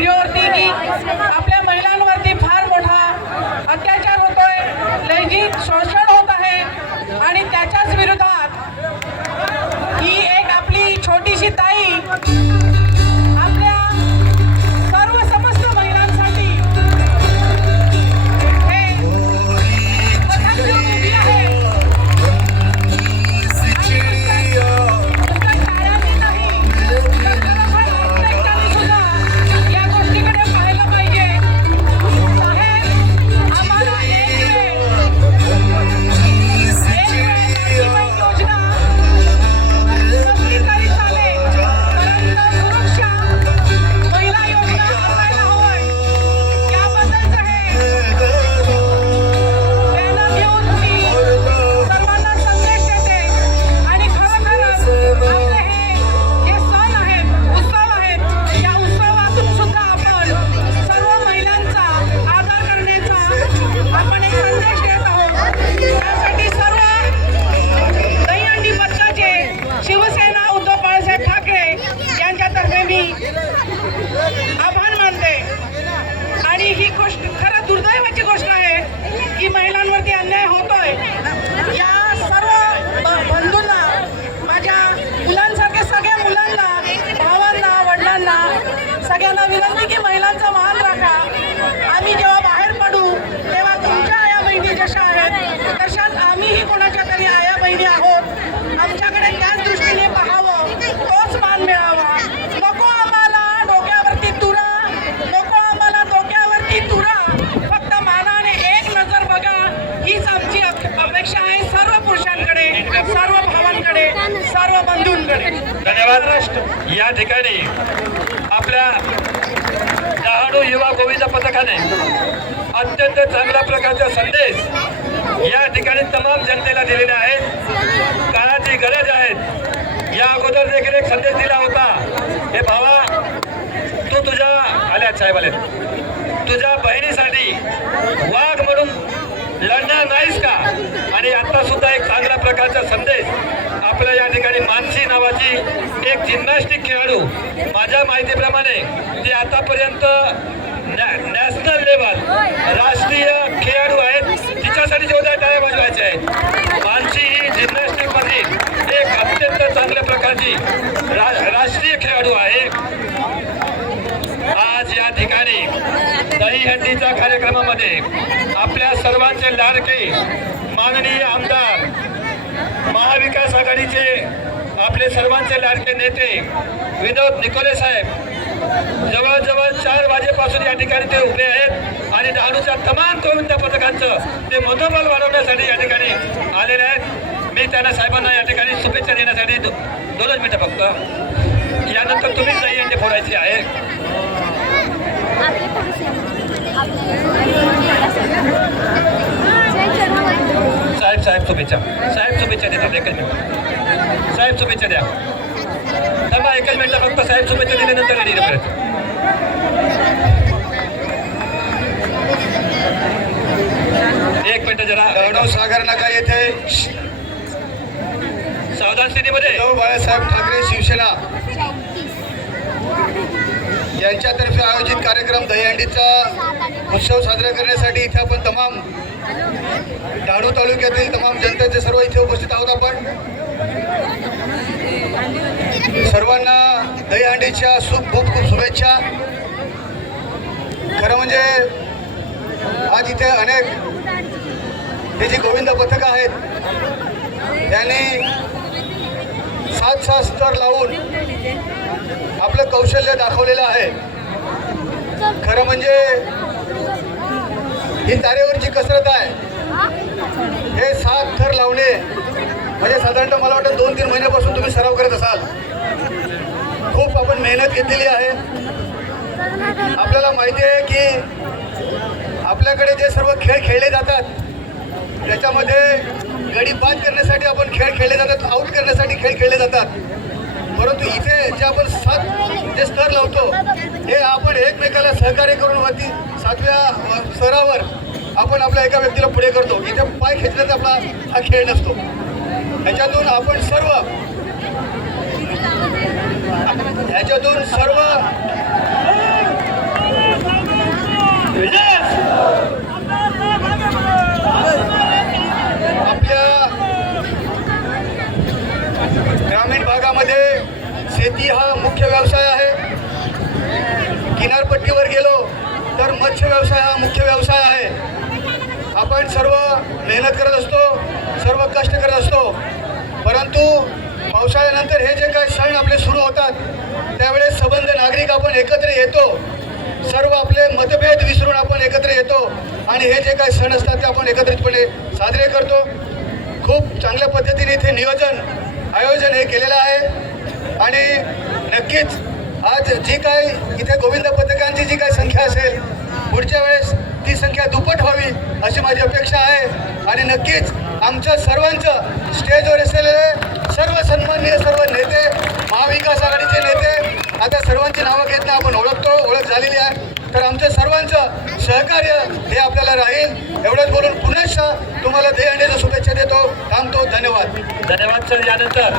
व्हिडिओवरती की आपल्या महिलांवरती फार मोठा अत्याचार होतोय. लैंगिक शोषण धन्यवाद. या ठिकाणी आपल्या डहाणू युवा गोविंद पथकाने अत्यंत चांगल्या प्रकारचा संदेश या ठिकाणी तमाम जनतेला दिलेला आहे काळाची गरज आहे. या अगोदर देखील एक संदेश दिला होता. हे भावा तू तुझ्या आल्या साहेब आले तुझ्या बहिणीसाठी वाघ म्हणून लढणार नाहीस का? आणि आता सुद्धा एक चांगल्या प्रकारचा संदेश आपल्या या ठिकाणी मानसी नावाची एक जिम्नॅस्टिक खेळाडू. माझ्या माहितीप्रमाणे ती आतापर्यंत नॅ- नॅशनल लेवल राष्ट्रीय खेळाडू आहेत. तिच्यासाठी जेवढ्या टाळ्या वाजवायच्या आहेत. मानसी ही जिम्नॅस्टिक मधील एक अत्यंत चांगल्या प्रकारची रा, राष्ट्रीय खेळाडू आहे. आज या ठिकाणी दहीहंडीच्या कार्यक्रमामध्ये आपल्या सर्वांचे लाडके माननीय आमदार महाविकास आघाडीचे आपले सर्वांचे लाडके नेते विनोद निकोले साहेब जवळजवळ चार वाजेपासून या ठिकाणी ते उभे आहेत आणि डहाणूच्या तमाम गोविंद पथकांचं ते मनोबल वाढवण्यासाठी या ठिकाणी आलेले आहेत. मी त्यांना साहेबांना या ठिकाणी शुभेच्छा देण्यासाठी दोनच मिनिटं फक्त. यानंतर तुम्हीच दही अंडे फोडायची आहे. साहेब साहेब शुभेच्छा. साहेब शुभेच्छा देतात एकच मिनिट. साहेब शुभेच्छा द्या. थांबा एकच मिनिट फक्त साहेब शुभेच्छा दिल्यानंतर रेडी परत एक मिनिट जरा. दौडव सागर नका येथे सावधान स्थितीमध्ये बाळासाहेब ठाकरे शिवसेना. यांच्यातर्फे आयोजित कार्यक्रम दहीहंडीचा उत्सव साजरा करण्यासाठी इथे आपण तमाम डहाणू तालुक्यातील तमाम जनतेचे सर्व इथे उपस्थित आहोत आपण. सर्वांना दहीहंडीच्या सुख खूप खूप शुभेच्छा. खरं म्हणजे आज इथे अनेक हे जी गोविंद पथकं आहेत त्यांनी सात सात स्तर लावून आपलं कौशल्य दाखवलेलं आहे. खरं म्हणजे ही तारेवरची कसरत आहे. हे सात थर लावणे म्हणजे साधारणतः मला वाटतं दोन तीन महिन्यापासून तुम्ही सराव करत असाल. खूप आपण मेहनत घेतलेली आहे. आपल्याला माहिती आहे की आपल्याकडे जे सर्व खेळ खेळले जातात त्याच्यामध्ये गडी बाद करण्यासाठी आपण खेळ खेळले जातात आऊट करण्यासाठी खेळ खेळले जातात. परंतु इथे जे आपण सात जे स्तर लावतो हे आपण एकमेकाला सहकार्य करून वरती सातव्या स्तरावर आपण आपल्या एका व्यक्तीला पुढे करतो. इथे पाय खेचण्याचा आपला हा खेळ नसतो. ह्याच्यातून आपण सर्व ह्याच्यातून सर्व शेती हा मुख्य व्यवसाय आहे. किनारपट्टीवर गेलो तर मत्स्य व्यवसाय हा मुख्य व्यवसाय आहे. आपण सर्व मेहनत करत असतो सर्व कष्ट करत असतो. परंतु पावसाळ्यानंतर हे जे काही सण आपले सुरू होतात त्यावेळेस सबंध नागरिक आपण एकत्र येतो. सर्व आपले मतभेद विसरून आपण एकत्र येतो आणि हे जे काही सण असतात ते आपण एकत्रितपणे साजरे करतो. खूप चांगल्या पद्धतीने इथे नियोजन आयोजन हे केलेलं आहे. आणि नक्कीच आज जी काय इथे गोविंद पथकांची जी काय संख्या असेल पुढच्या वेळेस ती संख्या दुप्पट व्हावी अशी माझी अपेक्षा आहे. आणि नक्कीच आमच्या सर्वांचं स्टेजवर असलेले सर्व सन्माननीय सर्व नेते महाविकास आघाडीचे नेते आता सर्वांची नावं घेत नाही आपण ओळखतो ओळख झालेली आहे. तर आमच्या सर्वांचं सहकार्य हे आपल्याला राहील. एवढंच बोलून पुन्हा तुम्हाला दे अंड्याच्या शुभेच्छा देतो. थांबतो धन्यवाद. धन्यवाद सर. यानंतर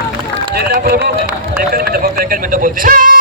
जिल्हा प्रमुख एकच मिनिट फक्त एकच मिनिट बोलते.